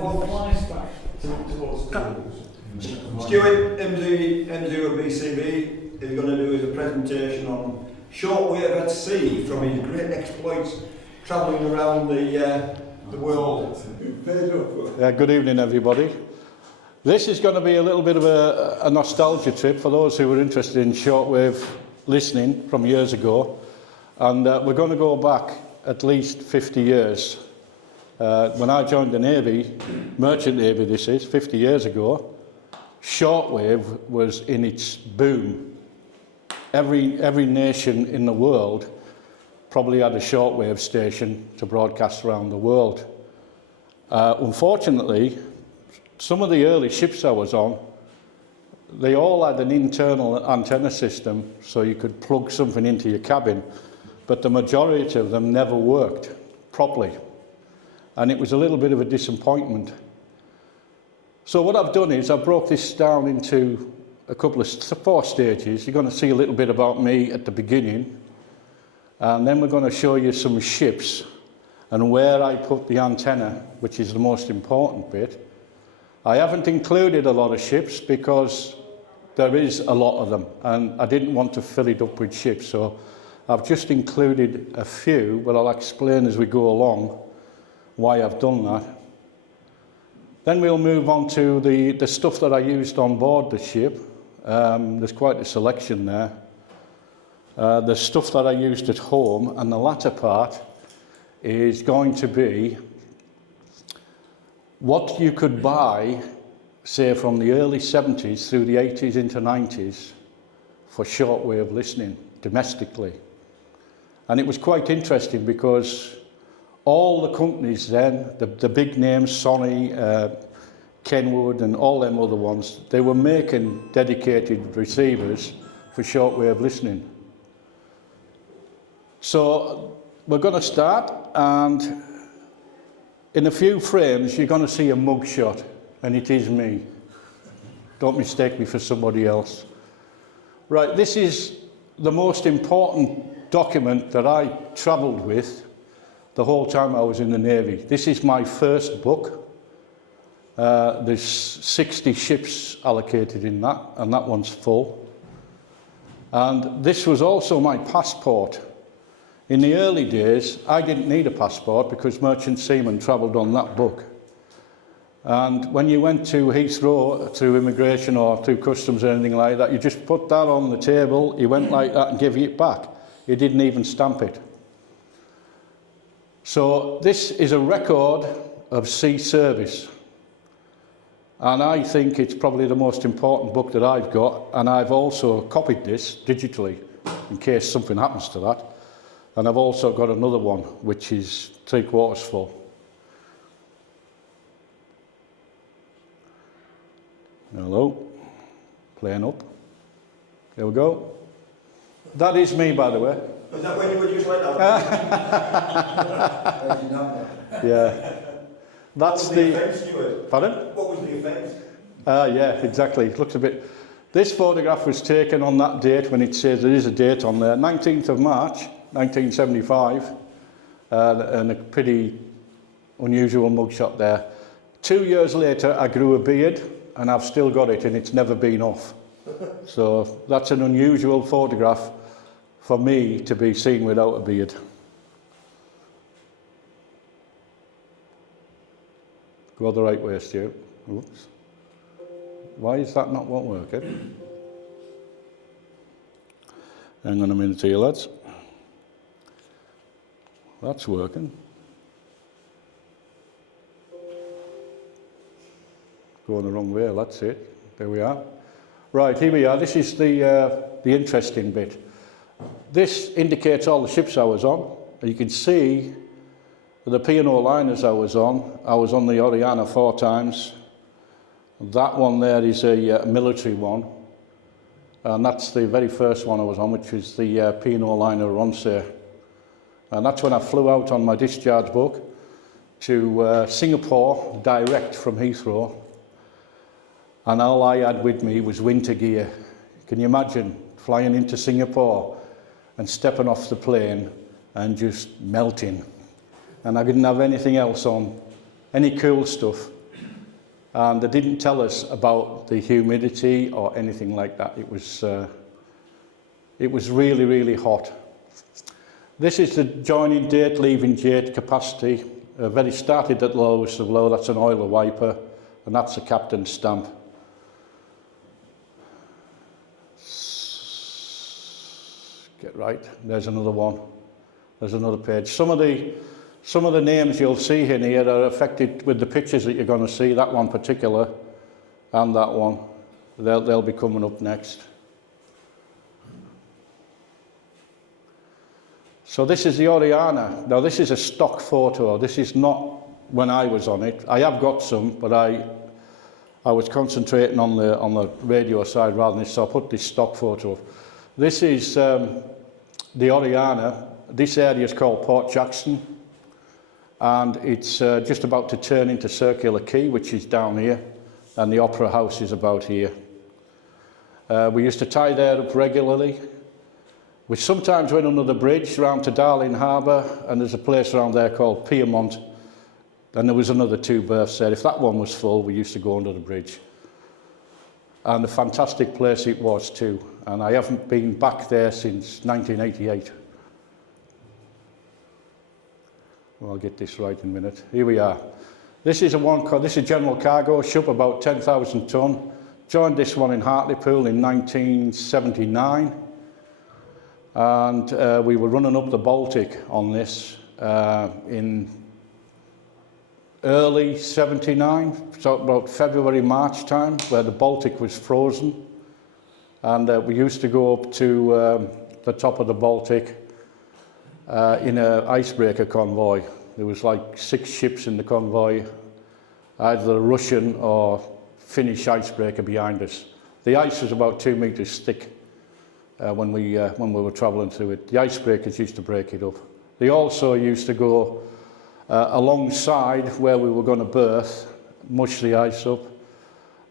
Stuart M0BCV is going to do his presentation on Shortwave at sea from his great exploits travelling around the world. Good evening, everybody. This is going to be a little bit of a nostalgia trip for those who were interested in shortwave listening from years ago, and we're going to go back at least 50 years. When I joined the Navy, Merchant Navy this is, 50 years ago, shortwave was in its boom. Every nation in the world probably had a shortwave station to broadcast around the world. Unfortunately, some of the early ships I was on, they all had an internal antenna system so you could plug something into your cabin, but the majority of them never worked properly. And it was a little bit of a disappointment. So what I've done is I broke this down into a couple of 4 stages. You're going to see a little bit about me at the beginning, and then we're going to show you some ships and where I put the antenna, which is the most important bit. I haven't included a lot of ships because there is a lot of them, and I didn't want to fill it up with ships, so I've just included a few, but I'll explain as we go along why I've done that. Then we'll move on to the stuff that I used on board the ship. There's quite a selection there. The stuff that I used at home, and the latter part is going to be what you could buy, say from the early 70s through the 80s into 90s for shortwave listening domestically. And it was quite interesting because all the companies then, the big names, Sony, Kenwood and all them other ones, they were making dedicated receivers for shortwave listening. So we're going to start, and in a few frames you're going to see a mugshot, and it is me. Don't mistake me for somebody else. Right, this is the most important document that I travelled with the whole time I was in the Navy. This is my first book. There's 60 ships allocated in that, and that one's full. And this was also my passport. In the early days, I didn't need a passport because merchant seamen travelled on that book. And when you went to Heathrow through immigration or through customs or anything like that, you just put that on the table, you went like that and gave it back. You didn't even stamp it. So this is a record of sea service, and I think it's probably the most important book that I've got, and I've also copied this digitally in case something happens to that, and I've also got another one which is 3/4 full. Hello, playing up, there we go. That is me, by the way. Is that when you were just like that? Yeah. That's what was the offence, Stuart? Pardon? What was the offence? Yeah, exactly. It looks a bit... This photograph was taken on that date when it says there is a date on there, 19th of March, 1975, and a pretty unusual mugshot there. 2 years later, I grew a beard, and I've still got it, and it's never been off. So that's an unusual photograph for me to be seen without a beard. Go the right way, Stuart. Oops. Why is that not working? Hang on a minute here, lads. That's working. Going the wrong way, that's it. There we are. Right, here we are. This is the interesting bit. This indicates all the ships I was on. You can see the P&O liners I was on. I was on the Oriana 4 times. That one there is a military one. And that's the very first one I was on, which was the P&O liner Ronsay. And that's when I flew out on my discharge book to Singapore, direct from Heathrow. And all I had with me was winter gear. Can you imagine flying into Singapore and stepping off the plane and just melting? And I didn't have anything else on, any cool stuff. and they didn't tell us about the humidity or anything like that. It was really, really hot. This is the joining date, leaving date, capacity. Very started at lowest of low, that's an oiler wiper, and that's the captain's stamp. Get right, there's another one. There's another page. Some of the names you'll see in here are affected with the pictures that you're going to see, that one particular and that one. They'll be coming up next. So this is the Oriana. Now this is a stock photo. This is not when I was on it. I have got some, but I was concentrating on the radio side rather than this, so I put this stock photo. This is the Oriana. This area is called Port Jackson, and it's just about to turn into Circular Quay, which is down here, and the Opera House is about here. We used to tie there up regularly. We sometimes went under the bridge round to Darling Harbour, and there's a place around there called Piermont, and there was another 2 berths there. If that one was full, we used to go under the bridge. And a fantastic place it was too, and I haven't been back there since 1988. Well, I'll get this right in a minute. Here we are. This is this is general cargo ship, about 10,000 tonne. Joined this one in Hartlepool in 1979. And we were running up the Baltic on this in early 79, so about February, March time, where the Baltic was frozen. And we used to go up to the top of the Baltic in an icebreaker convoy. There was like 6 ships in the convoy, either a Russian or Finnish icebreaker behind us. The ice was about 2 meters thick. When we were travelling through it. The icebreakers used to break it up. They also used to go alongside where we were going to berth, mush the ice up,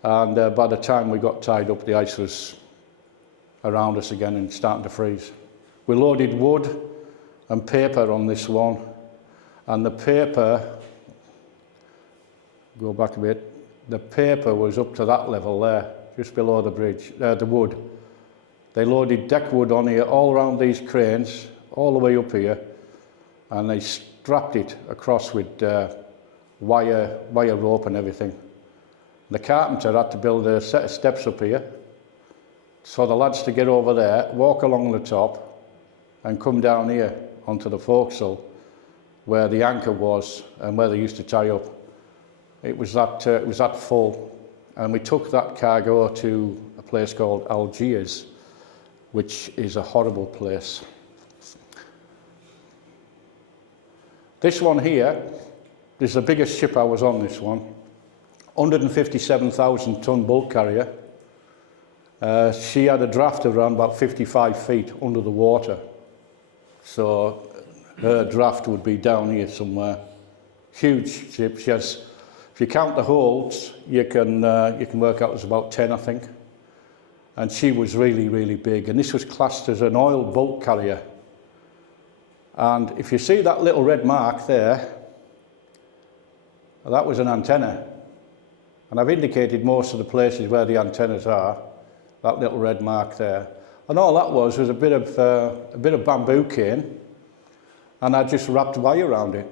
and by the time we got tied up, the ice was around us again and starting to freeze. We loaded wood and paper on this one, and the paper, go back a bit, the paper was up to that level there, just below the bridge, the wood. They loaded deck wood on here all around these cranes, all the way up here, and they strapped it across with wire rope and everything. The carpenter had to build a set of steps up here, so the lads to get over there, walk along the top, and come down here onto the forecastle, where the anchor was and where they used to tie up. It was that full, and we took that cargo to a place called Algiers, which is a horrible place. This one here is the biggest ship I was on, this one. 157,000 tonne bulk carrier. She had a draft of around about 55 feet under the water. So her draft would be down here somewhere. Huge ship. She has, if you count the holds, you can work out it's about 10, I think. And she was really, really big. And this was classed as an oil bulk carrier. And if you see that little red mark there, that was an antenna. And I've indicated most of the places where the antennas are, that little red mark there. And all that was a bit of bamboo cane, and I just wrapped wire around it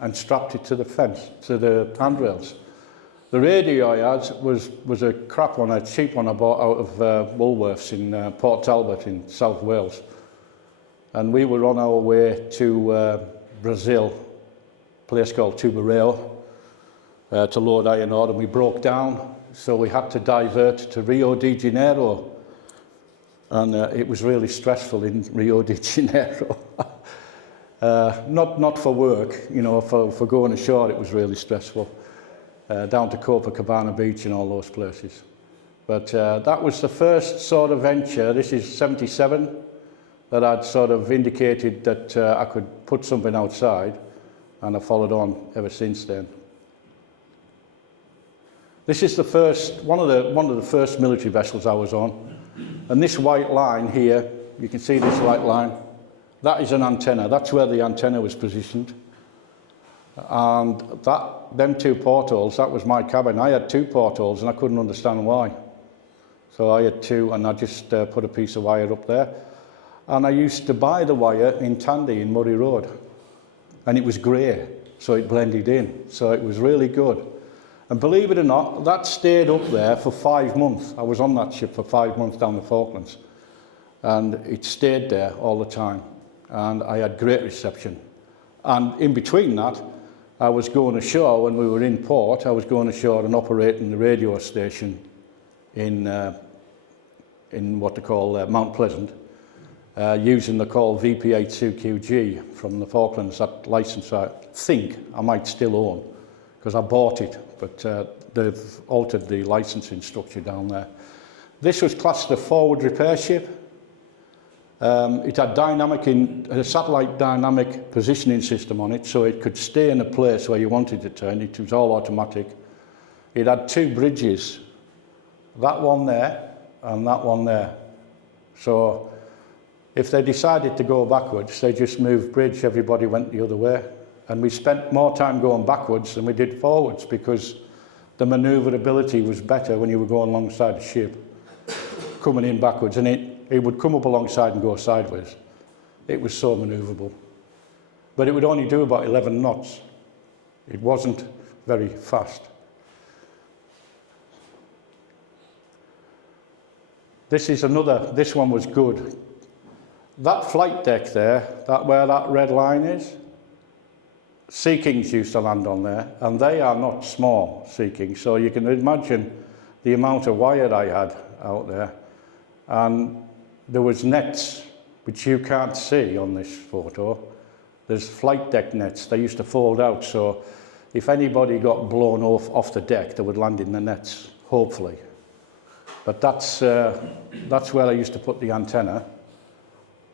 and strapped it to the fence, to the handrails. The radio I had was a crap one, a cheap one I bought out of Woolworths in Port Talbot in South Wales. And we were on our way to Brazil, a place called Tubarão, to load iron ore, and we broke down, so we had to divert to Rio de Janeiro. And it was really stressful in Rio de Janeiro. Not for work, you know, for going ashore it was really stressful. Down to Copacabana Beach and all those places. But that was the first sort of venture. This is 77, that I'd sort of indicated that I could put something outside, and I followed on ever since then. This is the first, one of the first military vessels I was on, and this white line here, you can see this white line, that is an antenna. That's where the antenna was positioned. And them 2 portholes, that was my cabin. I had 2 portholes and I couldn't understand why. So I had 2 and I just put a piece of wire up there. And I used to buy the wire in Tandy in Murray Road. And it was grey, so it blended in. So it was really good. And believe it or not, that stayed up there for 5 months. I was on that ship for 5 months down the Falklands. And it stayed there all the time. And I had great reception. And in between that, I was going ashore when we were in port. I was going ashore and operating the radio station in what they call Mount Pleasant, using the call VP82QG from the Falklands. That license I think I might still own, because I bought it, but they've altered the licensing structure down there. This was classed a forward repair ship. It had a satellite dynamic positioning system on it, so it could stay in a place where you wanted to turn. It was all automatic. It had 2 bridges, that one there and that one there. So if they decided to go backwards, they just moved bridge, everybody went the other way. And we spent more time going backwards than we did forwards, because the manoeuvrability was better when you were going alongside the ship, coming in backwards, and it would come up alongside and go sideways. It was so manoeuvrable. But it would only do about 11 knots. It wasn't very fast. This one was good. That flight deck there, where that red line is, Sea Kings used to land on there, and they are not small, Sea Kings, so you can imagine the amount of wire I had out there. And there was nets, which you can't see on this photo. There's flight deck nets. They used to fold out, so if anybody got blown off the deck, they would land in the nets, hopefully. But that's where I used to put the antenna,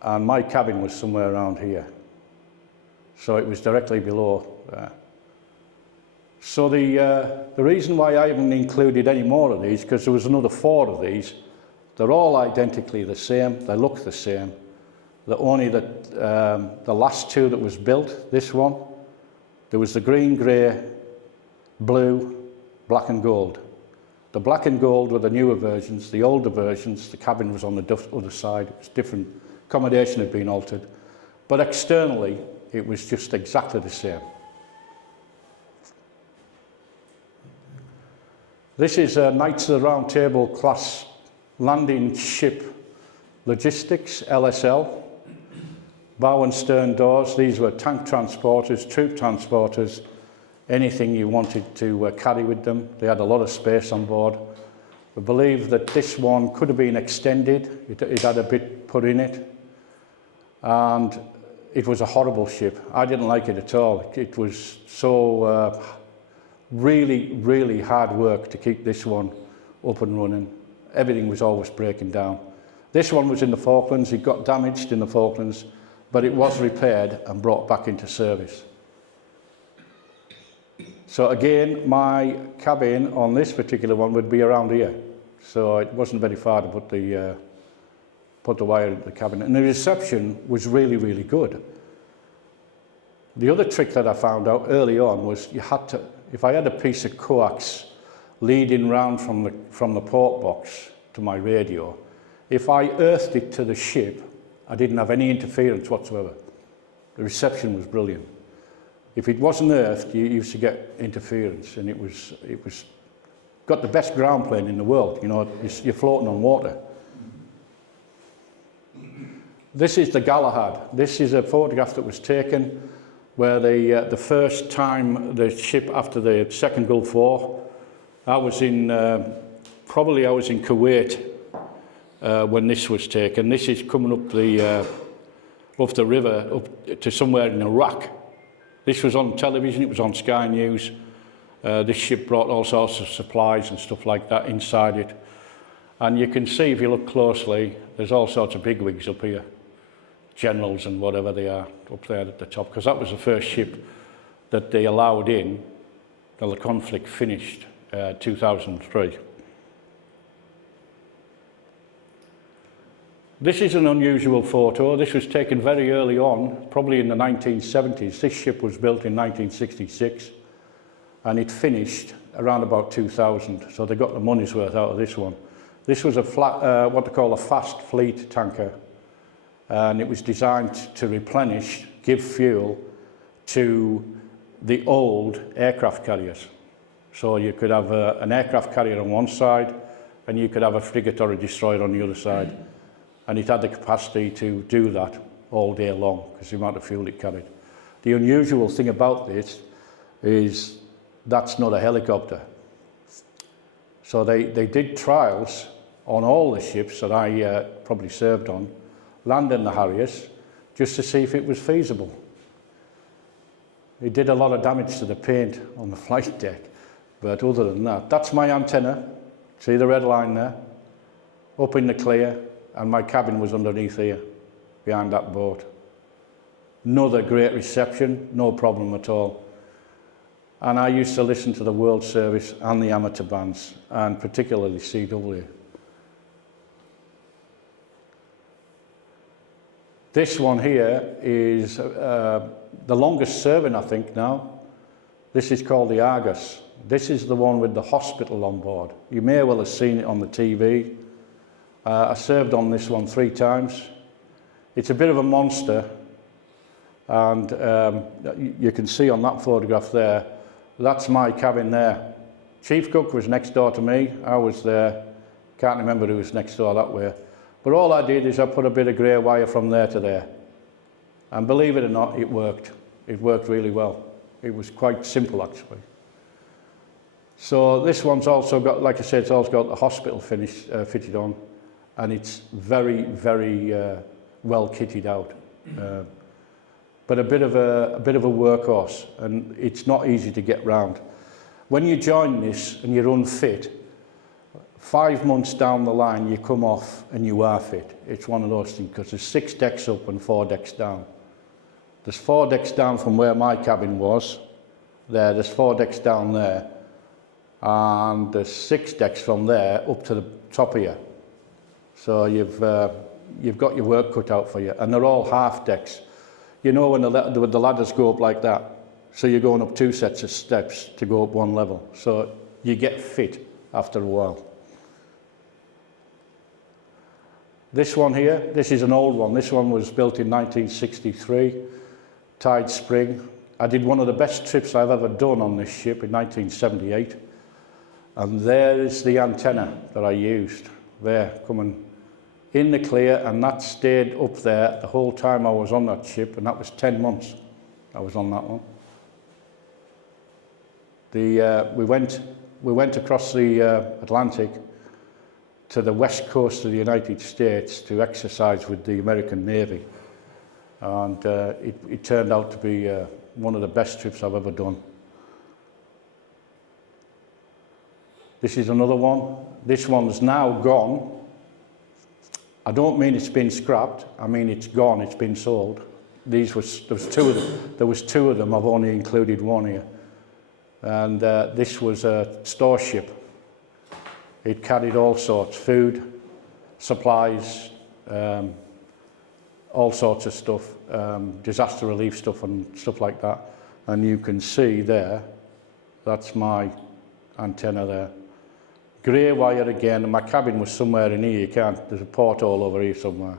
and my cabin was somewhere around here. So it was directly below there. So the reason why I haven't included any more of these, because there was another 4 of these. They're all identically the same, they look the same. The only the last 2 that was built, this one, there was the green, grey, blue, black and gold. The black and gold were the newer versions, the older versions, the cabin was on the other side, it was different, accommodation had been altered. But externally, it was just exactly the same. This is a Knights of the Round Table class landing ship logistics, LSL. Bow and stern doors, these were tank transporters, troop transporters, anything you wanted to carry with them. They had a lot of space on board. I believe that this one could have been extended. It had a bit put in it. And it was a horrible ship. I didn't like it at all. It was so really, really hard work to keep this one up and running. Everything was always breaking down. This one was in the Falklands. It got damaged in the Falklands, but it was repaired and brought back into service. So again, my cabin on this particular one would be around here. So it wasn't very far to put the wire into the cabin. And the reception was really, really good. The other trick that I found out early on was you had to, if I had a piece of coax leading round from the port box to my radio, if I earthed it to the ship, I didn't have any interference whatsoever. The reception was brilliant. If it wasn't earthed, you used to get interference, and it was got the best ground plane in the world. You know, you're floating on water. This is the Galahad. This is a photograph that was taken where the first time the ship after the Second Gulf War, I was in Kuwait when this was taken. This is coming up the river up to somewhere in Iraq. This was on television, it was on Sky News. This ship brought all sorts of supplies and stuff like that inside it. And you can see, if you look closely, there's all sorts of bigwigs up here. Generals and whatever they are up there at the top, because that was the first ship that they allowed in till the conflict finished, 2003. This is an unusual photo. This was taken very early on, probably in the 1970s. This ship was built in 1966 and it finished around about 2000. So they got the money's worth out of this one. This was a what they call a fast fleet tanker, and it was designed to replenish, give fuel to the old aircraft carriers. So you could have an aircraft carrier on one side and you could have a frigate or a destroyer on the other side. And it had the capacity to do that all day long because the amount of fuel it carried. The unusual thing about this is that's not a helicopter. So they did trials on all the ships that I probably served on, landing the Harriers, just to see if it was feasible. It did a lot of damage to the paint on the flight deck, but other than that, that's my antenna. See the red line there? Up in the clear, and my cabin was underneath here, behind that boat. Another great reception, no problem at all. And I used to listen to the World Service and the amateur bands, and particularly CW. This one here is the longest serving, I think, now. This is called the Argus. This is the one with the hospital on board. You may well have seen it on the TV. I served on this one 3 times. It's a bit of a monster, and you can see on that photograph there, that's my cabin there. Chief cook was next door to me. I was there. Can't remember who was next door that way. But all I did is I put a bit of grey wire from there to there. And believe it or not, it worked. It worked really well. It was quite simple, actually. So this one's also got, like I said, it's also got the hospital finish fitted on. And it's very, very well kitted out. But a bit of a workhorse, and it's not easy to get round. When you join this and you're unfit, 5 months down the line you come off and you are fit. It's one of those things, because there's 6 decks up and 4 decks down. There's 4 decks down from where my cabin was. There's 4 decks down there, and there's 6 decks from there up to the top here. So you've got your work cut out for you, and they're all half decks. You know when the ladders go up like that, so you're going up 2 sets of steps to go up 1 level. So you get fit after a while. This one here, this is an old one. This one was built in 1963, Tide Spring. I did one of the best trips I've ever done on this ship in 1978. And there is the antenna that I used, there, coming in the clear, and that stayed up there the whole time I was on that ship, and that was 10 months I was on that one. We went across the Atlantic to the west coast of the United States to exercise with the American Navy, and it turned out to be one of the best trips I've ever done. This is another one. This one's now gone. I don't mean it's been scrapped, I mean it's gone, it's been sold. There was 2 of them. There was 2 of them, I've only included 1 here. And this was a store ship. It carried all sorts, food, supplies, all sorts of stuff, disaster relief stuff and stuff like that. And you can see there, that's my antenna there. Grey wire again, and my cabin was somewhere in here, there's a porthole over here somewhere.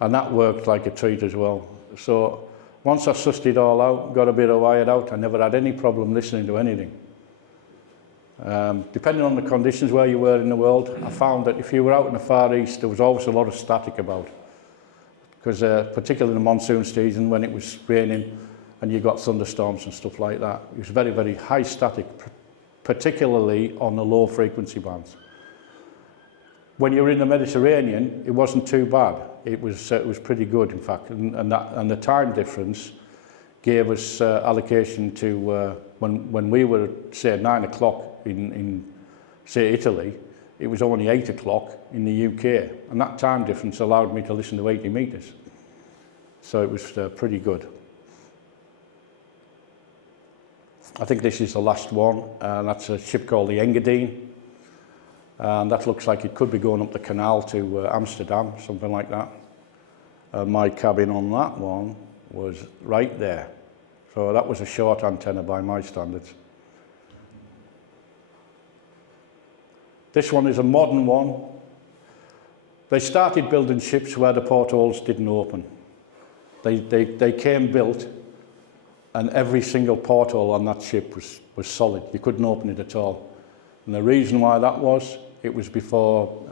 And that worked like a treat as well. So once I sussed it all out, got a bit of wire out, I never had any problem listening to anything. Depending on the conditions where you were in the world, I found that if you were out in the Far East, there was always a lot of static about. Because particularly in the monsoon season, when it was raining and you got thunderstorms and stuff like that, it was very, very high static, particularly on the low frequency bands. When you were in the Mediterranean, it wasn't too bad. It was pretty good, in fact, and the time difference gave us allocation to when we were, say, 9 o'clock in say Italy, it was only 8 o'clock in the UK, and that time difference allowed me to listen to 80 meters. So it was pretty good. I think this is the last one, and that's a ship called the Engadine. And that looks like it could be going up the canal to Amsterdam, something like that. My cabin on that one was right there. So that was a short antenna by my standards. This one is a modern one. They started building ships where the portholes didn't open. They came built, and every single porthole on that ship was solid. You couldn't open it at all. And the reason why that was, it was before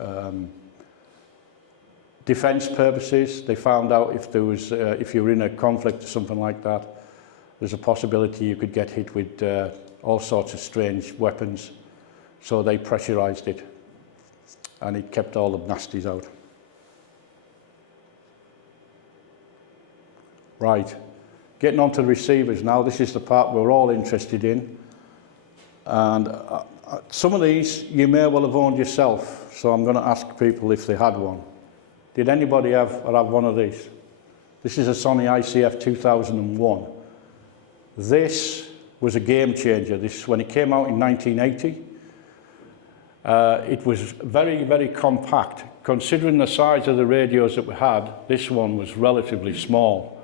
defence purposes. They found out if there was, if you were in a conflict or something like that, there's a possibility you could get hit with all sorts of strange weapons. So they pressurised it, and it kept all the nasties out. Right, getting on to the receivers now. This is the part we're all interested in. And some of these you may well have owned yourself, so I'm going to ask people if they had one. Did anybody have one of these? This is a Sony ICF 2001. This was a game changer. This, when it came out in 1980, it was very, very compact. Considering the size of the radios that we had, this one was relatively small.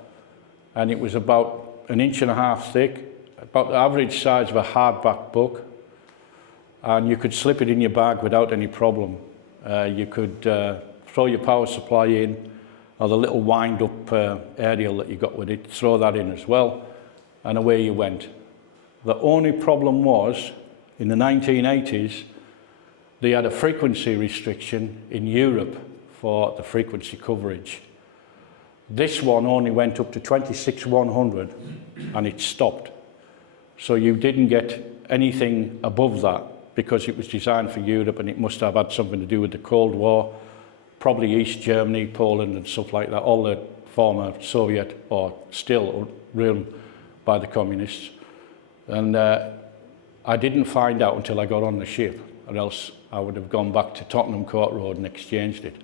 And it was about 1.5 inches thick, about the average size of a hardback book. And you could slip it in your bag without any problem. You could throw your power supply in, or the little wind-up aerial that you got with it, throw that in as well, and away you went. The only problem was, in the 1980s, they had a frequency restriction in Europe for the frequency coverage. This one only went up to 26,100 and it stopped. So you didn't get anything above that because it was designed for Europe, and it must have had something to do with the Cold War, probably East Germany, Poland and stuff like that, all the former Soviet or still ruled by the communists. And I didn't find out until I got on the ship, or else I would have gone back to Tottenham Court Road and exchanged it.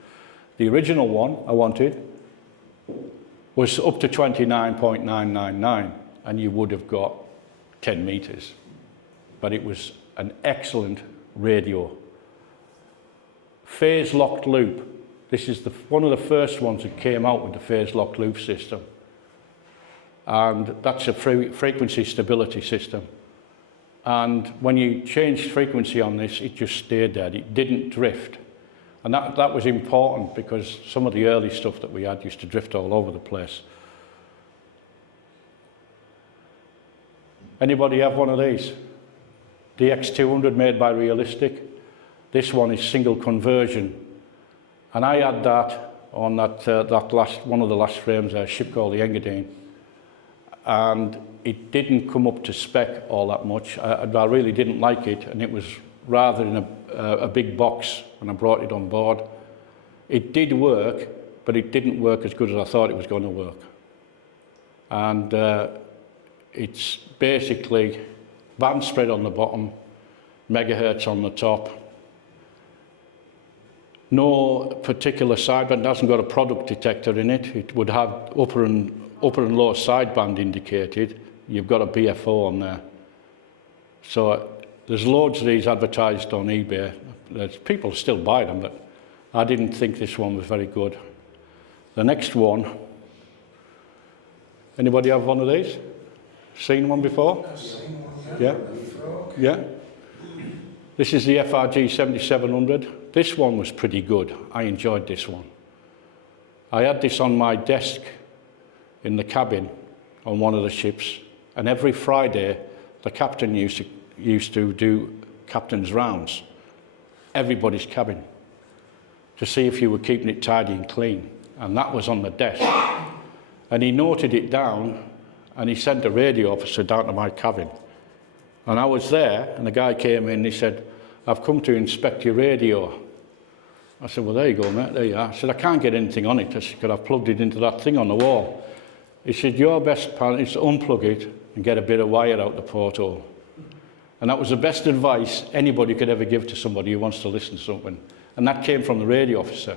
The original one I wanted was up to 29.999, and you would have got 10 meters. But it was an excellent radio. Phase locked loop. This is one of the first ones that came out with the phase locked loop system. And that's a frequency stability system. And when you changed frequency on this, it just stayed there. It didn't drift. And that was important because some of the early stuff that we had used to drift all over the place. Anybody have one of these? The X200 made by Realistic. This one is single conversion. And I had that on one of the last frames, a ship called the Engadine. And it didn't come up to spec all that much. I really didn't like it, and it was rather in a big box when I brought it on board. It did work, but it didn't work as good as I thought it was going to work. And it's basically band spread on the bottom, megahertz on the top. No particular sideband, hasn't got a product detector in it. It would have upper and lower sideband indicated. You've got a BFO on there. So there's loads of these advertised on eBay. People still buy them, but I didn't think this one was very good. The next one, anybody have one of these? Seen one before? I've seen one. Yeah? Yeah? This is the FRG 7700. This one was pretty good. I enjoyed this one. I had this on my desk in the cabin on one of the ships, and every Friday the captain used to do captain's rounds, everybody's cabin, to see if you were keeping it tidy and clean. And that was on the desk. And he noted it down, and he sent a radio officer down to my cabin. And I was there, and the guy came in and he said, "I've come to inspect your radio." I said, "Well, there you go, mate, there you are." I said, "I can't get anything on it." I said, "Because I've plugged it into that thing on the wall." He said, "Your best plan is to unplug it and get a bit of wire out the porthole." And that was the best advice anybody could ever give to somebody who wants to listen to something. And that came from the radio officer.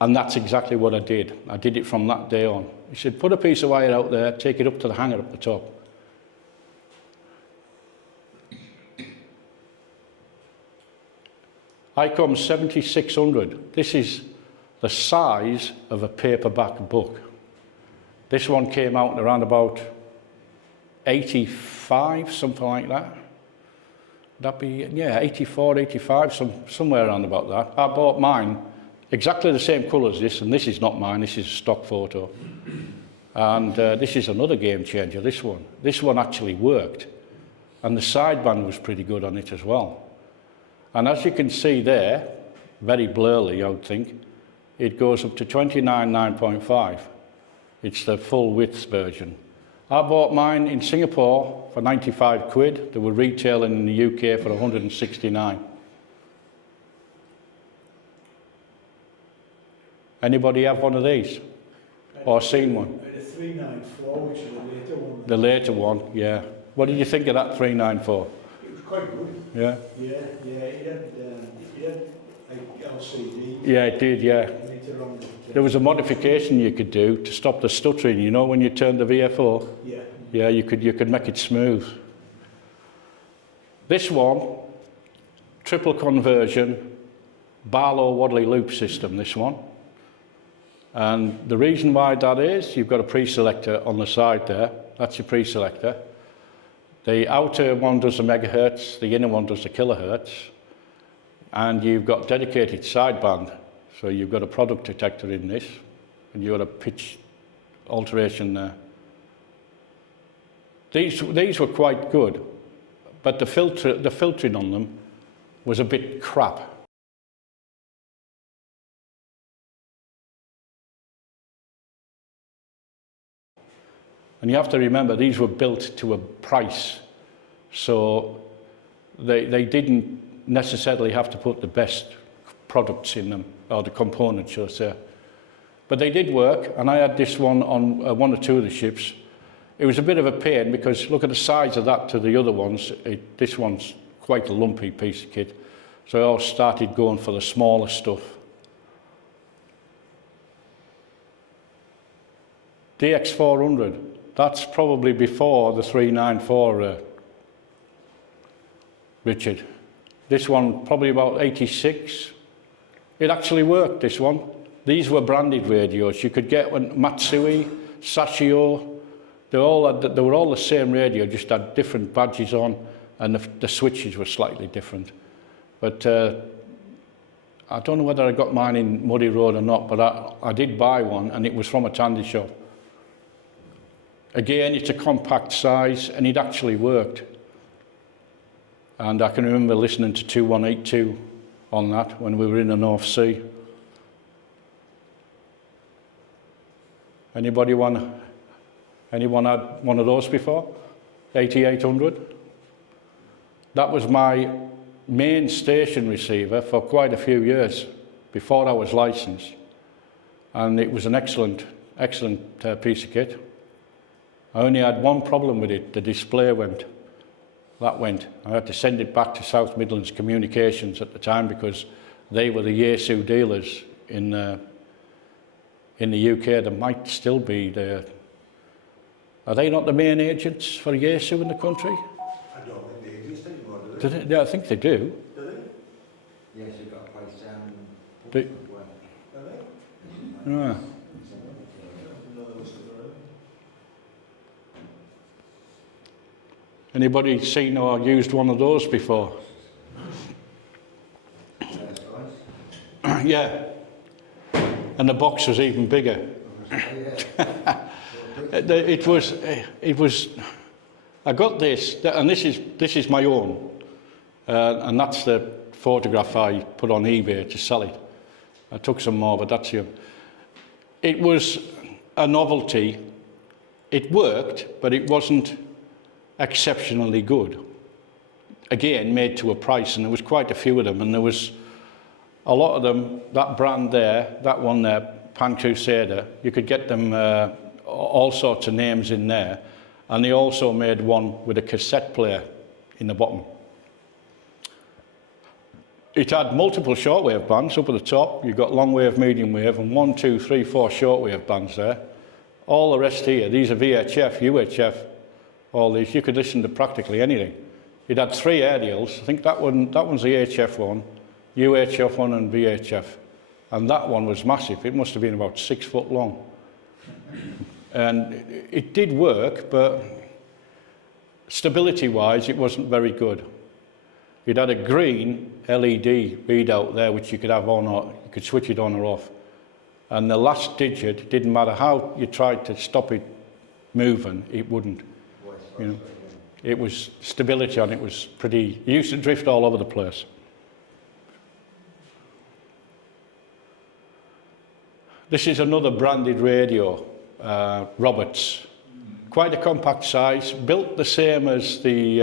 And that's exactly what I did. I did it from that day on. He said, "Put a piece of wire out there, take it up to the hanger up the top." ICOM 7600. This is the size of a paperback book. This one came out around about 85, something like that. Would that be, yeah, 84, 85, somewhere around about that. I bought mine, exactly the same colour as this, and this is not mine, this is a stock photo. And this is another game changer, this one. This one actually worked. And the sideband was pretty good on it as well. And as you can see there, very blurry, I would think, it goes up to 29.9.5. It's the full width version. I bought mine in Singapore for 95 quid. They were retailing in the UK for 169. Anybody have one of these? Or seen one? The 394, which is the later one. The later one, yeah. What did you think of that 394? It was quite good. Yeah? Yeah, it had like LCD. Yeah, it did, yeah. Later on, There was a modification you could do to stop the stuttering, you know, when you turned the VFO. yeah. Yeah, you could make it smooth. This one, triple conversion, Barlow-Wadley loop system, this one. And the reason why that is, you've got a pre-selector on the side there. That's your pre-selector. The outer one does the megahertz, the inner one does the kilohertz. And you've got dedicated sideband. So you've got a product detector in this, and you've got a pitch alteration there. These were quite good, but the filtering on them was a bit crap. And you have to remember, these were built to a price, so they didn't necessarily have to put the best products in them, or the components, shall I say. But they did work, and I had this one on one or two of the ships. It was a bit of a pain because look at the size of that to the other ones. This one's quite a lumpy piece of kit. So I all started going for the smaller stuff. DX400, that's probably before the 394, Richard. This one probably about 86. It actually worked, this one. These were branded radios. You could get one, Matsui, Sashio. They were all the same radio, just had different badges on, and the switches were slightly different. But I don't know whether I got mine in Muddy Road or not, but I did buy one, and it was from a tandy shop. Again, it's a compact size, and it actually worked. And I can remember listening to 2182 on that when we were in the North Sea. Anyone had one of those before? 8800? That was my main station receiver for quite a few years before I was licensed. And it was an excellent piece of kit. I only had one problem with it, the display went. That went. I had to send it back to South Midlands Communications at the time because they were the Yaesu dealers in the UK. There might still be there. Are they not the main agents for Yaesu in the country? I don't think they exist anymore, do they? Yeah, I think they do. Do they? Yes, you've got a place down in They- Portsmouth where Do they? Yeah. I didn't know they were still around. Anybody seen or used one of those before? Yeah. And the box was even bigger. It was. I got this, and this is my own, and that's the photograph I put on eBay to sell it. I took some more, but that's it. It was a novelty. It worked, but it wasn't exceptionally good. Again, made to a price, and there was quite a few of them, and there was a lot of them. That brand there, that one there, Pan Crusader, you could get them all sorts of names in there, and they also made one with a cassette player in the bottom. It had multiple shortwave bands up at the top. You've got long wave, medium wave, and 1, 2, 3, 4 shortwave bands there. All the rest here, these are VHF, UHF, all these. You could listen to practically anything. It had 3 aerials. I think that one's the HF one, UHF one and VHF. And that one was massive. It must have been about 6 foot long. And it did work, but stability-wise, it wasn't very good. It had a green LED readout there, which you could have on or you could switch it on or off. And the last digit, didn't matter how you tried to stop it moving, it wouldn't. You know, it was stability on it was pretty. It used to drift all over the place. This is another branded radio, Roberts. Quite a compact size, built the same as the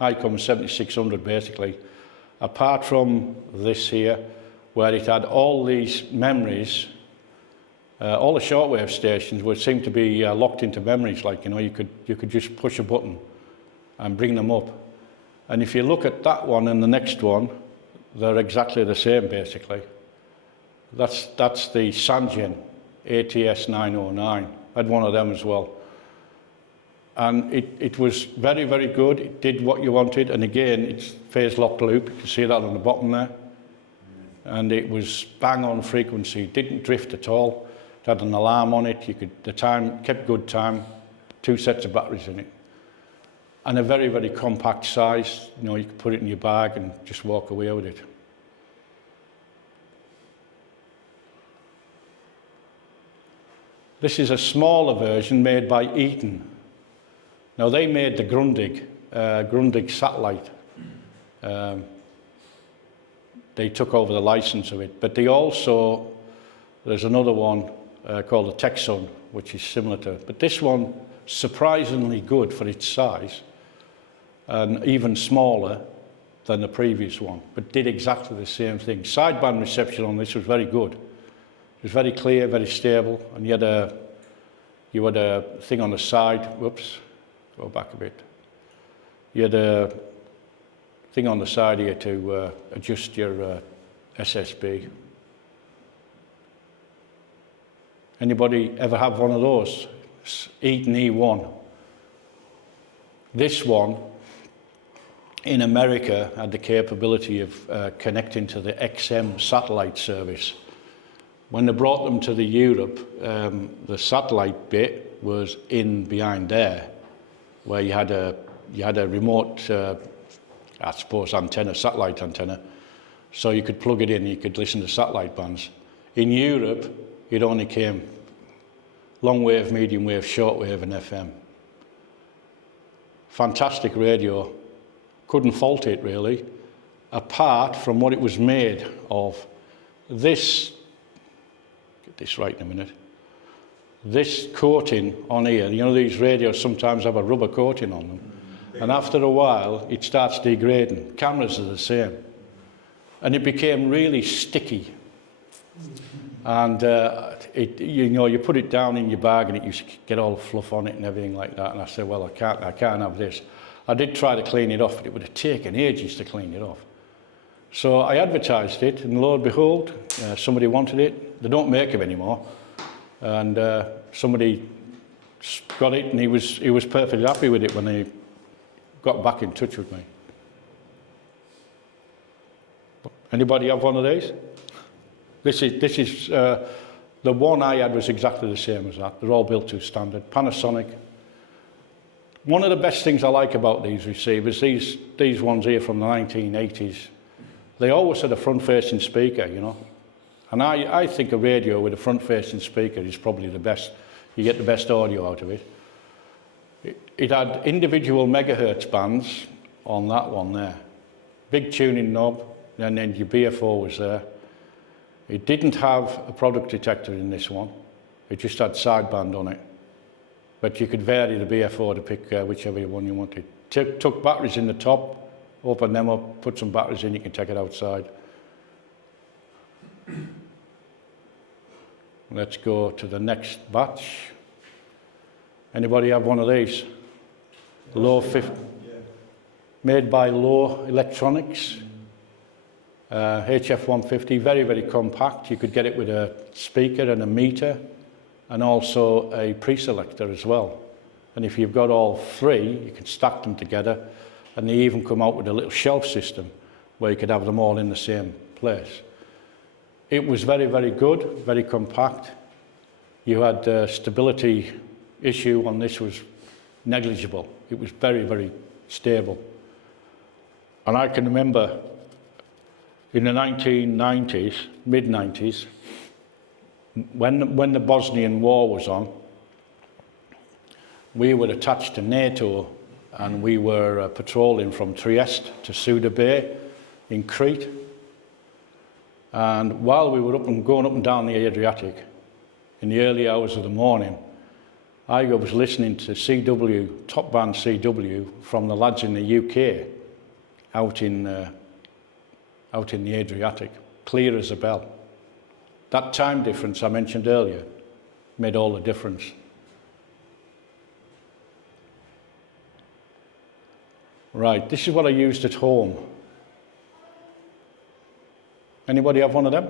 ICOM 7600 basically, apart from this here, where it had all these memories. All the shortwave stations would seem to be locked into memories, like, you know, you could just push a button and bring them up. And if you look at that one and the next one, they're exactly the same basically. That's the Sangen ATS 909. I had one of them as well. And it was very, very good. It did what you wanted. And again, it's phase locked loop. You can see that on the bottom there. And it was bang on frequency. It didn't drift at all. It had an alarm on it. The time kept good time. 2 sets of batteries in it. And a very, very compact size. You know, you could put it in your bag and just walk away with it. This is a smaller version made by Eaton. Now they made the Grundig satellite. They took over the license of it, but they also, there's another one called the Texon, which is similar to it. But this one, surprisingly good for its size, and even smaller than the previous one, but did exactly the same thing. Sideband reception on this was very good. It was very clear, very stable, and you had a thing on the side. Whoops, go back a bit. You had a thing on the side here to adjust your SSB. Anybody ever have one of those? Eaton E1. This one in America had the capability of connecting to the XM satellite service. When they brought them to the Europe, the satellite bit was in behind there, where you had a remote, I suppose, antenna, satellite antenna, so you could plug it in, you could listen to satellite bands. In Europe, it only came long wave, medium wave, short wave, and FM. Fantastic radio, couldn't fault it really, apart from what it was made of. This right in a minute. This coating on here, you know, these radios sometimes have a rubber coating on them, and after a while it starts degrading. Cameras are the same, and it became really sticky. And you know, you put it down in your bag and it used to get all fluff on it and everything like that. And I said, well, I can't have this. I did try to clean it off, but it would have taken ages to clean it off. So I advertised it, and lo and behold, somebody wanted it. They don't make them anymore, and somebody got it, and he was perfectly happy with it when he got back in touch with me. Anybody have one of these? This is the one I had was exactly the same as that. They're all built to standard. Panasonic. One of the best things I like about these receivers, these ones here from the 1980s. They always had a front-facing speaker, you know. And I think a radio with a front-facing speaker is probably the best. You get the best audio out of it. It had individual megahertz bands on that one there. Big tuning knob, and then your BFO was there. It didn't have a product detector in this one. It just had sideband on it. But you could vary the BFO to pick whichever one you wanted. Took batteries in the top, open them up, put some batteries in, you can take it outside. Let's go to the next batch. Anybody have one of these? Low 50, made by Low Electronics. HF150, very, very compact. You could get it with a speaker and a meter, and also a pre-selector as well. And if you've got all three, you can stack them together. And they even come out with a little shelf system where you could have them all in the place. It was very, very good, very compact. You had stability issue on this was negligible. It was very, very stable. And I can remember in the 1990s, mid-90s, when the Bosnian War was on, we were attached to NATO and we were patrolling from Trieste to Suda Bay in Crete. And while we were going up and down the Adriatic in the early hours of the morning, I was listening to CW, top band CW, from the lads in the UK out in the Adriatic, clear as a bell. That time difference I mentioned earlier made all the difference. Right, this is what I used at home. Anybody have one of them?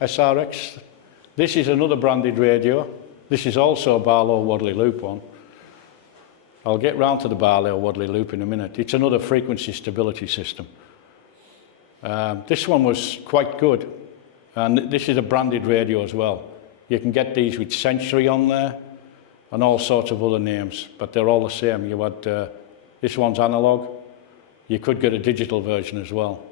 SRX? This is another branded radio. This is also a Barlow-Wadley loop one. I'll get round to the Barlow-Wadley loop in a minute. It's another frequency stability system. This one was quite good. And this is a branded radio as well. You can get these with Century on there and all sorts of other names, but they're all the same. You had, this one's analog. You could get a digital version as well.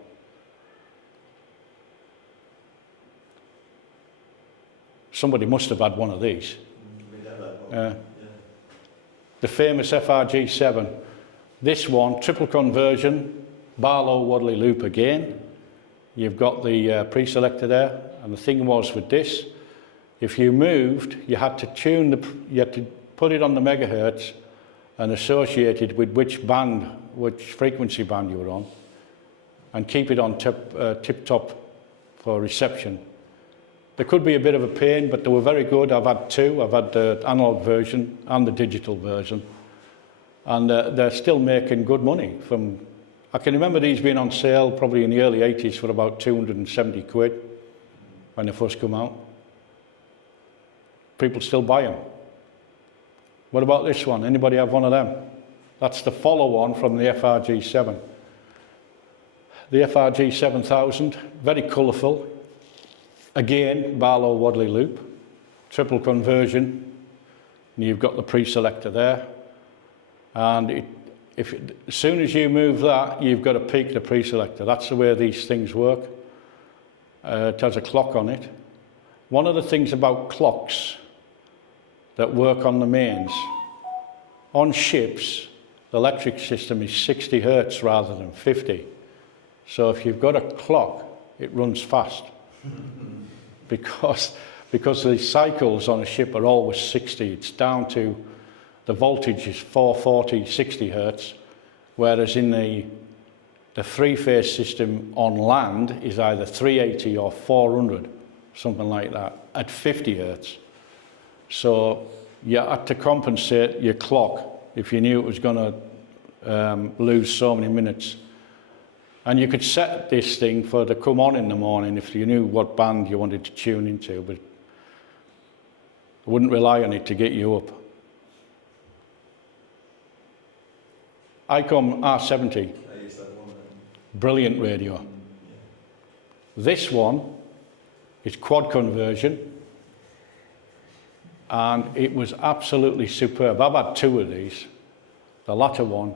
Somebody must have had one of these. The famous FRG7. This one, triple conversion, Barlow-Wadley loop again. You've got the pre-selector there, and the thing was with this, if you moved, you had to you had to put it on the megahertz and associate it with which band, which frequency band you were on, and keep it on tip-top for reception. They could be a bit of a pain, but they were very good. I've had two. I've had the analog version and the digital version, and they're still making good money. I can remember these being on sale probably in the early 80s for about 270 quid when they first come out. People still buy them. What about this one? Anybody have one of them? That's the follow-on from the FRG7. The FRG 7000, very colourful. Again, Barlow-Wadley loop, triple conversion. And you've got the pre-selector there. And as soon as you move that, you've got to peak the pre-selector. That's the way these things work. It has a clock on it. One of the things about clocks that work on the mains, on ships, the electric system is 60 hertz rather than 50. So if you've got a clock, it runs fast. because the cycles on a ship are always 60. It's down to the voltage is 440, 60 hertz, whereas in the three-phase system on land is either 380 or 400, something like that, at 50 hertz. So you had to compensate your clock if you knew it was going to lose so many minutes. And you could set this thing to come on in the morning if you knew what band you wanted to tune into, but I wouldn't rely on it to get you up. ICOM R70, brilliant radio. This one is quad conversion, and it was absolutely superb. I've had two of these. The latter one,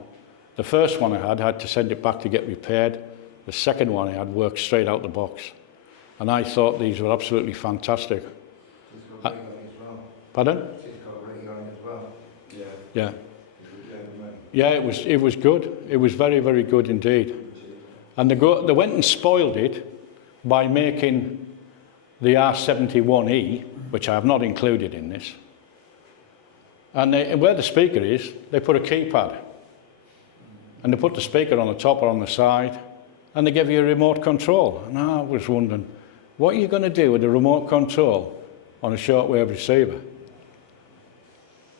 the first one I had to send it back to get repaired. The second one I had worked straight out the box. And I thought these were absolutely fantastic. Pardon? Yeah. Yeah, it was good. It was very, very good indeed. And they went and spoiled it by making the R71E, which I have not included in this. And where the speaker is, they put a keypad. And they put the speaker on the top or on the side, and they give you a remote control. And I was wondering, what are you going to do with a remote control on a shortwave receiver?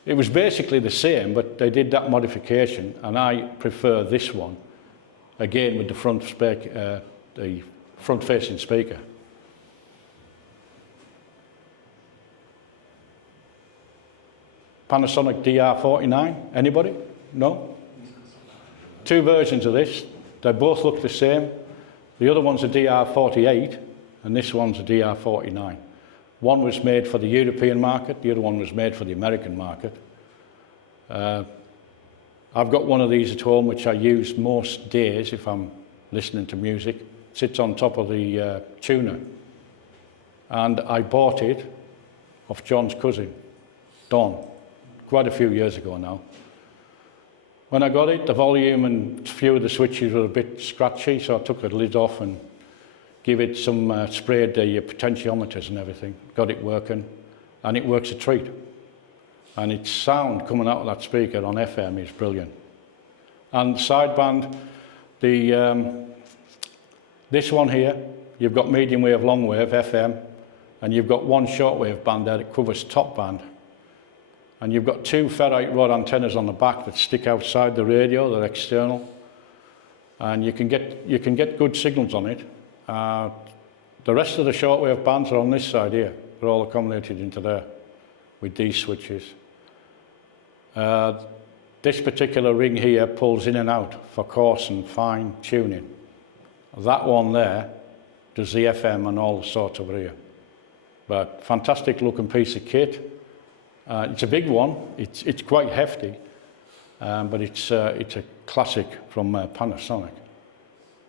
It was basically the same, but they did that modification, and I prefer this one, again with the front-facing speaker. Panasonic DR49, anybody? No? Two versions of this. They both look the same. The other one's a DR48, and this one's a DR49. One was made for the European market, the other one was made for the American market. I've got one of these at home which I use most days if I'm listening to music. It sits on top of the tuner. And I bought it off John's cousin, Don, quite a few years ago now. When I got it, the volume and a few of the switches were a bit scratchy, so I took the lid off and gave it some, sprayed the potentiometers and everything, got it working, and it works a treat. And its sound coming out of that speaker on FM is brilliant. And sideband, this one here, you've got medium wave, long wave, FM, and you've got one shortwave band there that covers top band. And you've got two ferrite rod antennas on the back that stick outside the radio, they're external. And you can get good signals on it. The rest of the shortwave bands are on this side here. They're all accommodated into there with these switches. This particular ring here pulls in and out for coarse and fine tuning. That one there does the FM and all sorts over here. But fantastic looking piece of kit. It's a big one. It's quite hefty, but it's a classic from Panasonic.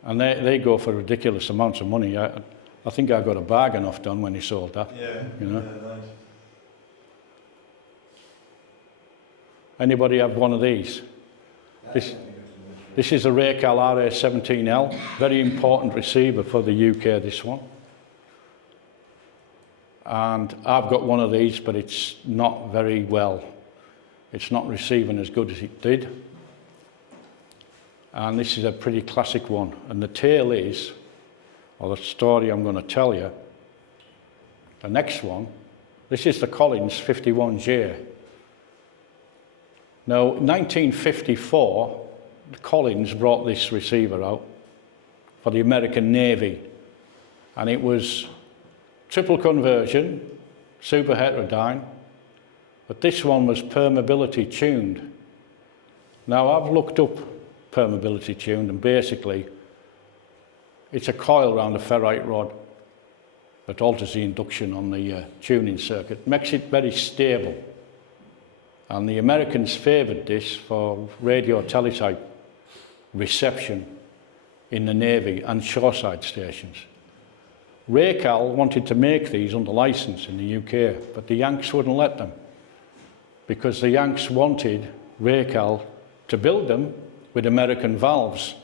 And they go for ridiculous amounts of money. I think I got a bargain off done when he sold that. Yeah, you know. yeah, nice. Anybody have one of these? This is a Raycal RA17L, very important receiver for the UK, this one. And I've got one of these, but it's not very well. It's not receiving as good as it did. And this is a pretty classic one. And the tale is, or the story I'm going to tell you, the next one, this is the Collins 51J. Now, 1954, Collins brought this receiver out for the American Navy. And it was triple conversion, super heterodyne, but this one was permeability tuned. Now, I've looked up permeability tuned, and basically it's a coil around a ferrite rod that alters the induction on the tuning circuit, makes it very stable. And the Americans favoured this for radio teletype reception in the Navy and shoreside stations. Raycal wanted to make these under licence in the UK, but the Yanks wouldn't let them because the Yanks wanted Raycal to build them with American valves.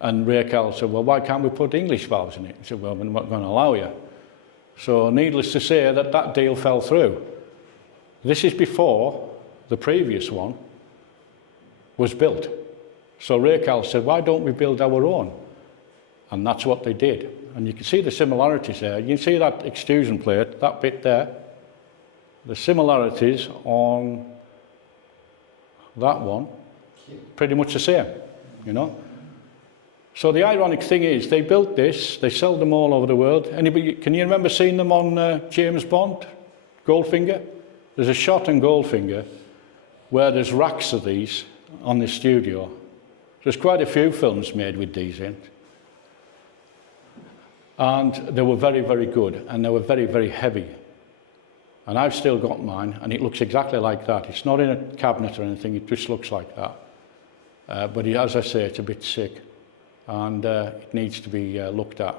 And Raycal said, well, why can't we put English valves in it? He said, well, we're not going to allow you. So needless to say that deal fell through. This is before the previous one was built. So Raycal said, why don't we build our own? And that's what they did. And you can see the similarities there. You can see that extrusion plate, that bit there. The similarities on that one, pretty much the same, you know. So the ironic thing is, they built this, they sell them all over the world. Anybody, can you remember seeing them on James Bond, Goldfinger? There's a shot in Goldfinger where there's racks of these on the studio. There's quite a few films made with these in. And they were very, very good, and they were very, very heavy. And I've still got mine, and it looks exactly like that. It's not in a cabinet or anything, it just looks like that. But as I say, it's a bit sick, and it needs to be looked at.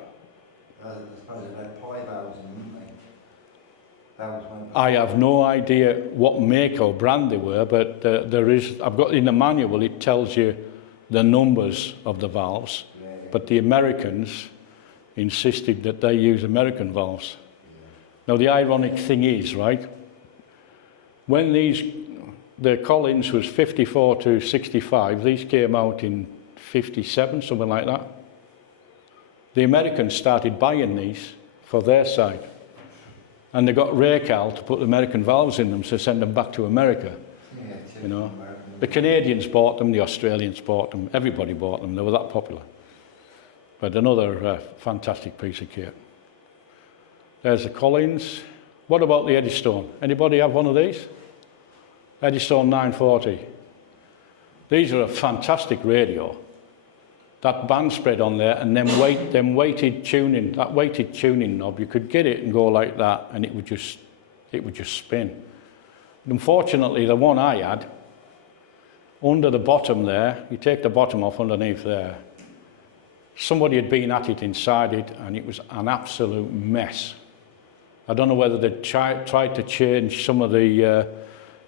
I have no idea what make or brand they were, but I've got in the manual, it tells you the numbers of the valves, but the Americans insisted that they use American valves. Now the ironic thing is, right, when the Collins was 54 to 65, these came out in 57, something like that. The Americans started buying these for their side. And they got Raycal to put American valves in them to send them back to America. You know, the Canadians bought them, the Australians bought them, everybody bought them, they were that popular. But another fantastic piece of kit. There's the Collins. What about the Eddystone? Anybody have one of these? Eddystone 940. These are a fantastic radio. that band spread on there, and then weighted tuning, that weighted tuning knob, you could get it and go like that, and it would just spin. Unfortunately, the one I had, under the bottom there, you take the bottom off underneath there, somebody had been at it inside it, and it was an absolute mess. I don't know whether they tried to change some of the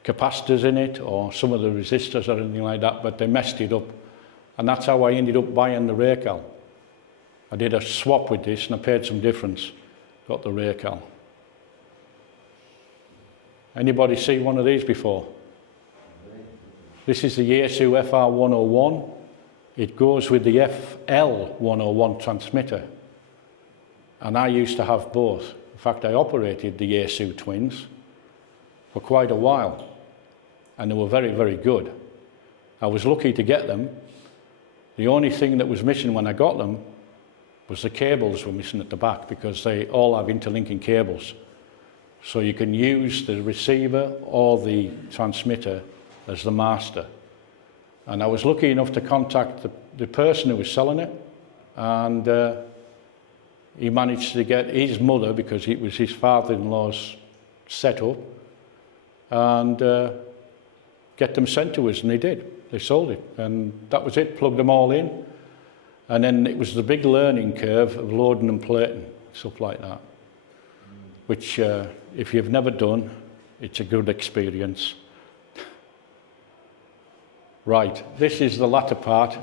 capacitors in it or some of the resistors or anything like that, but they messed it up. And that's how I ended up buying the Raycal. I did a swap with this and I paid some difference, got the Raycal. Anybody see one of these before? This is the Yaesu FR101. It goes with the FL101 transmitter. And I used to have both. In fact, I operated the Yaesu twins for quite a while. And they were very, very good. I was lucky to get them. The only thing that was missing when I got them was the cables were missing at the back, because they all have interlinking cables. So you can use the receiver or the transmitter as the master. And I was lucky enough to contact the person who was selling it, and he managed to get his mother, because it was his father-in-law's setup, and get them sent to us, and they did. They sold it, and that was it. Plugged them all in, and then it was the big learning curve of loading and plating, stuff like that, which if you've never done, it's a good experience. Right, this is the latter part.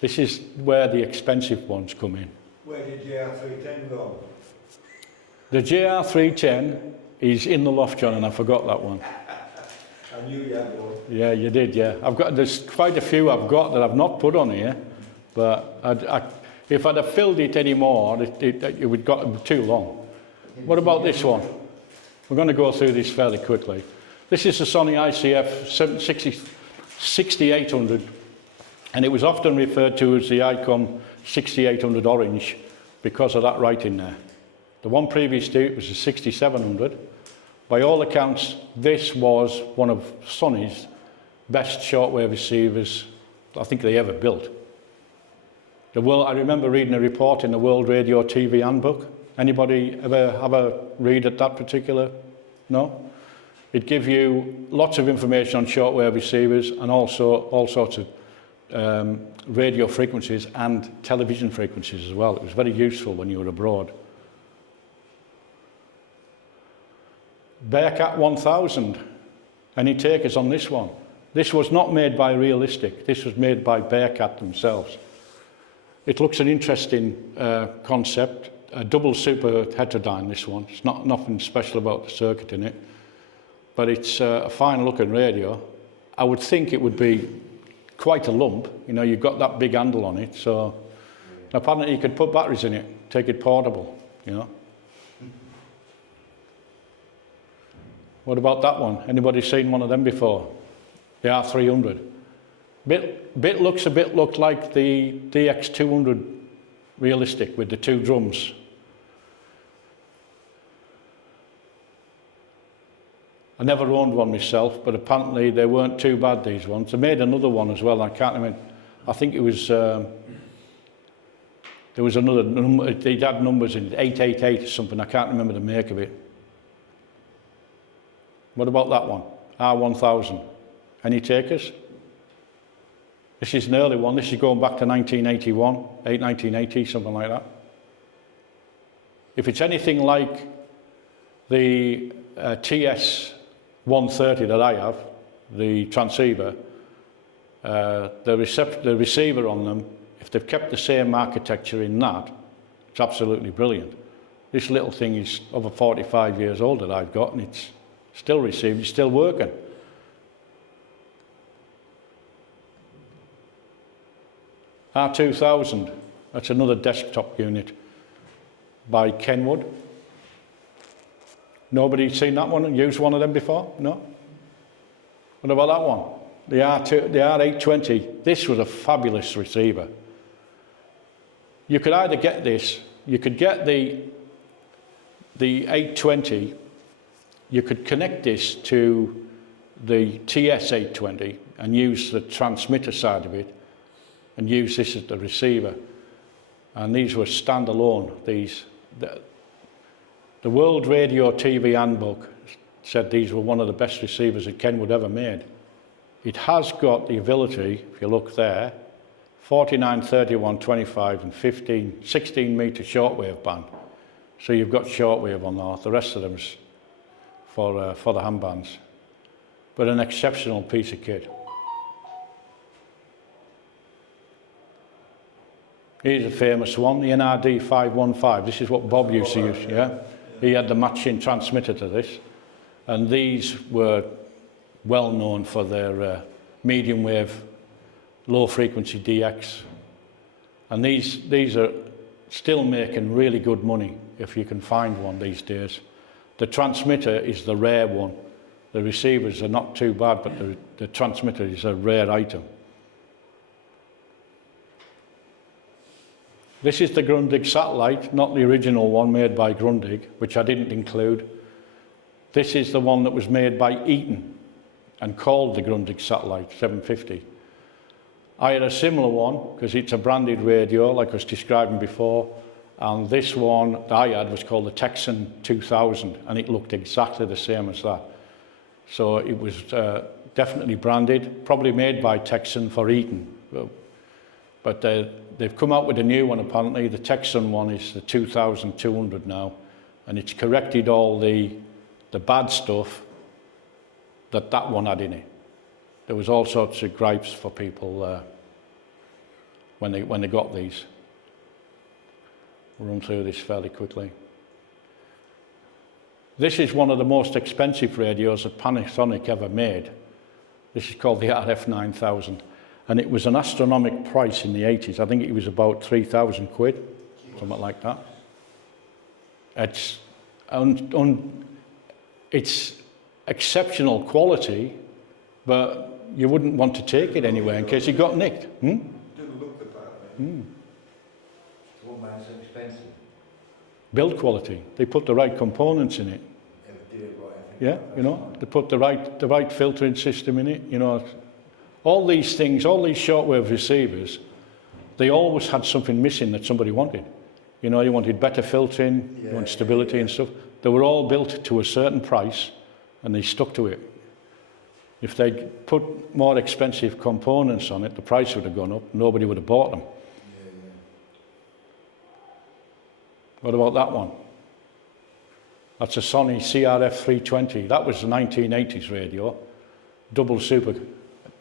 This is where the expensive ones come in. Where did JR310 go? The JR310 is in the loft, John, and I forgot that one. I knew you had one. Yeah, you did, yeah. There's quite a few I've got that I've not put on here, but if I'd have filled it anymore, it would have gotten too long. What about this one? We're going to go through this fairly quickly. This is the Sony ICF 6800, and it was often referred to as the ICOM 6800 Orange because of that writing there. The one previous to it was the 6700. By all accounts, this was one of Sony's best shortwave receivers I think they ever built. I remember reading a report in the World Radio TV Handbook. Anybody ever have a read at that particular? No? It gives you lots of information on shortwave receivers and also all sorts of radio frequencies and television frequencies as well. It was very useful when you were abroad. Bearcat 1000. Any takers on this one? This was not made by Realistic. This was made by Bearcat themselves. It looks an interesting concept. A double super heterodyne, this one. It's not nothing special about the circuit in it, but it's a fine looking radio. I would think it would be quite a lump. You know, you've got that big handle on it, so apparently you could put batteries in it, take it portable, you know. What about that one? Anybody seen one of them before? The R300. Looks a bit like the DX200 Realistic with the two drums. I never owned one myself, but apparently they weren't too bad, these ones. They made another one as well. I can't remember. I think it was there was another number. They had numbers in it, 888 or something. I can't remember the make of it. What about that one? R1000. Any takers? This is an early one. This is going back to 1981, 1980, something like that. If it's anything like the TS130 that I have, the transceiver, the receiver on them, if they've kept the same architecture in that, it's absolutely brilliant. This little thing is over 45 years old that I've got, and it's still received, it's still working. R2000, that's another desktop unit by Kenwood. Nobody seen that one and used one of them before? No? What about that one? The R820, this was a fabulous receiver. You could either get this, you could get the 820, you could connect this to the TS820 and use the transmitter side of it, and use this as the receiver. And these were standalone. The World Radio TV Handbook said these were one of the best receivers that Kenwood ever made. It has got the ability, if you look there, 49, 31, 25 and 16 metre shortwave band. So you've got shortwave on there. The rest of them's for the handbands. But an exceptional piece of kit. Here's a famous one, the NRD 515. This is what Bob used to use, yeah? He had the matching transmitter to this. And these were well known for their medium wave, low frequency DX. And these are still making really good money if you can find one these days. The transmitter is the rare one. The receivers are not too bad, but the transmitter is a rare item. This is the Grundig satellite, not the original one made by Grundig, which I didn't include. This is the one that was made by Eaton and called the Grundig satellite 750. I had a similar one because it's a branded radio like I was describing before, and this one that I had was called the Texan 2000 and it looked exactly the same as that. So it was definitely branded, probably made by Texan for Eaton. But they've come out with a new one apparently. The Texan one is the 2200 now, and it's corrected all the bad stuff that one had in it. There was all sorts of gripes for people when they got these. We'll run through this fairly quickly. This is one of the most expensive radios that Panasonic ever made. This is called the RF 9000. And it was an astronomical price in the 80s. I think it was about 3,000 quid, something like that. It's exceptional quality, but you wouldn't want to take it anywhere in case it got nicked. Didn't look the part. What makes it expensive? Build quality. They put the right components in it. They did it right, I think. Yeah, you know, they put the right filtering system in it, you know. All these things, all these shortwave receivers, they always had something missing that somebody wanted. You know, you wanted better filtering, you wanted stability and stuff. They were all built to a certain price and they stuck to it. If they'd put more expensive components on it, the price would have gone up, nobody would have bought them. What about that one? That's a Sony CRF 320. That was a 1980s radio, double super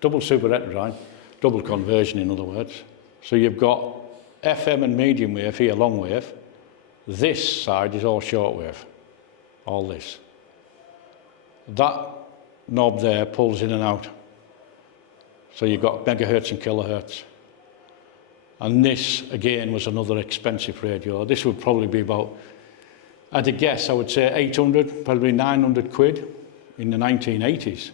heterodyne, double conversion in other words. So you've got FM and medium wave here, long wave. This side is all shortwave, all this. That knob there pulls in and out. So you've got megahertz and kilohertz. And this, again, was another expensive radio. This would probably be about, at a guess, I would say 800, probably 900 quid in the 1980s.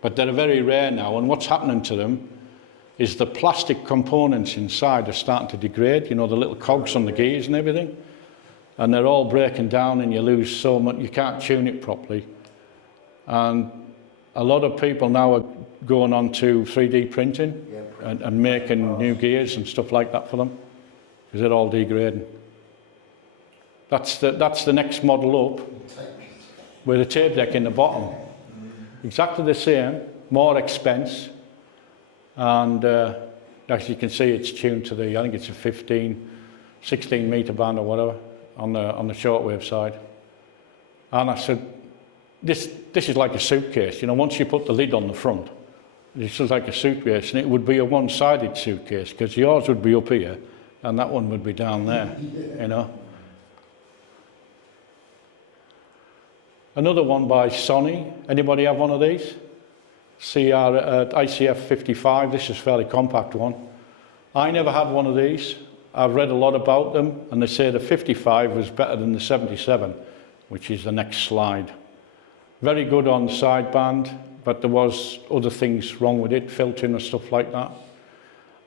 But they're very rare now, and what's happening to them is the plastic components inside are starting to degrade, you know, the little cogs on the gears and everything, and they're all breaking down and you lose so much, you can't tune it properly. And a lot of people now are going on to 3D printing and making new gears and stuff like that for them, because they're all degrading. That's the next model up, with a tape deck in the bottom. Exactly the same, more expense, and as you can see, it's tuned to the, I think it's a 16 metre band or whatever on the shortwave side. And I said, this is like a suitcase, you know, once you put the lid on the front, this is like a suitcase, and it would be a one-sided suitcase, because yours would be up here, and that one would be down there, you know. Another one by Sony. Anybody have one of these? ICF 55. This is a fairly compact one. I never had one of these. I've read a lot about them, and they say the 55 was better than the 77, which is the next slide. Very good on sideband, but there was other things wrong with it, filtering and stuff like that.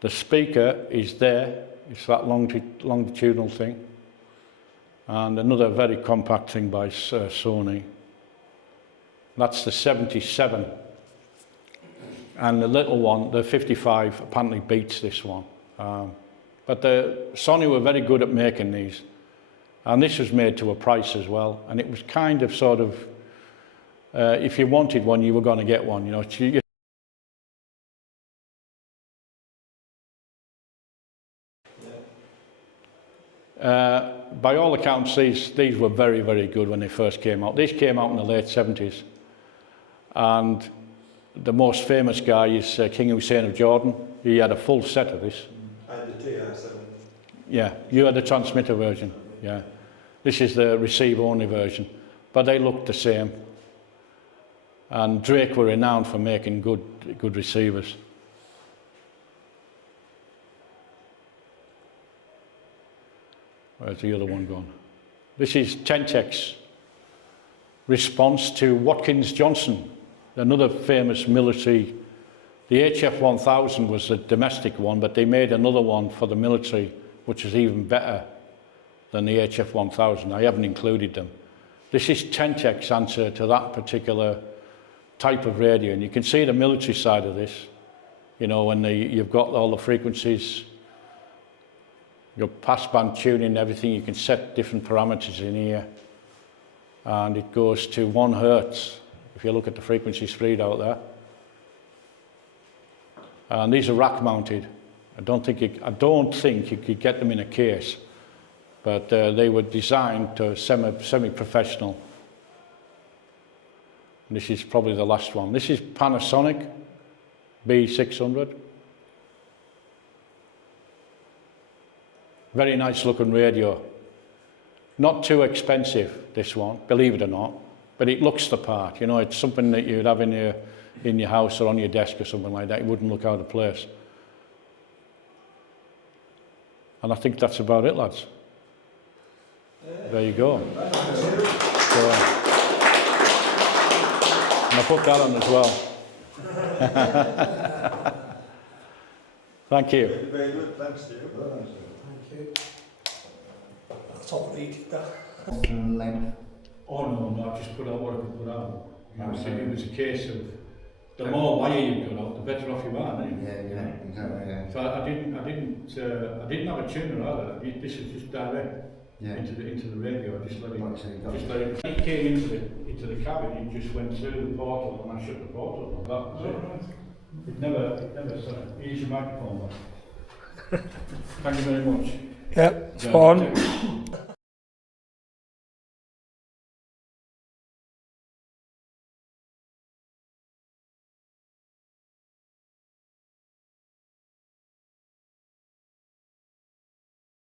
The speaker is there. It's that longitudinal thing. And another very compact thing by Sony. That's the 77. And the little one, the 55, apparently beats this one. But Sony were very good at making these. And this was made to a price as well. And it was kind of sort of, if you wanted one, you were going to get one. You know, by all accounts, these were very, very good when they first came out. These came out in the late 70s. And the most famous guy is King Hussein of Jordan. He had a full set of this. I had the TR7. Yeah, you had the transmitter version. Yeah. This is the receive-only version. But they looked the same. And Drake were renowned for making good receivers. Where's the other one gone? This is Tentek's response to Watkins Johnson, another famous military. The HF-1000 was the domestic one, but they made another one for the military, which is even better than the HF-1000. I haven't included them. This is Tentek's answer to that particular type of radio, and you can see the military side of this. You know, when you've got all the frequencies, your passband tuning, everything, you can set different parameters in here. And it goes to 1 hertz, if you look at the frequency spread out there. And these are rack mounted. I don't think you could get them in a case, but they were designed to semi-professional. And this is probably the last one. This is Panasonic B600. Very nice looking radio. Not too expensive, this one, believe it or not, but it looks the part. You know, it's something that you'd have in your house or on your desk or something like that. It wouldn't look out of place. And I think that's about it, lads. There you go. So, and I put that on as well. Thank you. Very good, thanks, Stuart. Thank you. That's all needed, that. Length. Oh no, I just put out what I could put out. It was a case of the more wire you put out, the better off you are, isn't it? Yeah, exactly, yeah. So I didn't have a tuner either. This is just direct into the radio. I just let it. It came into the cabin. It just went through the portal, and I shut the portal. And that was it. It never sort of. Here's your microphone. Thank you very much. Yeah, it's fun.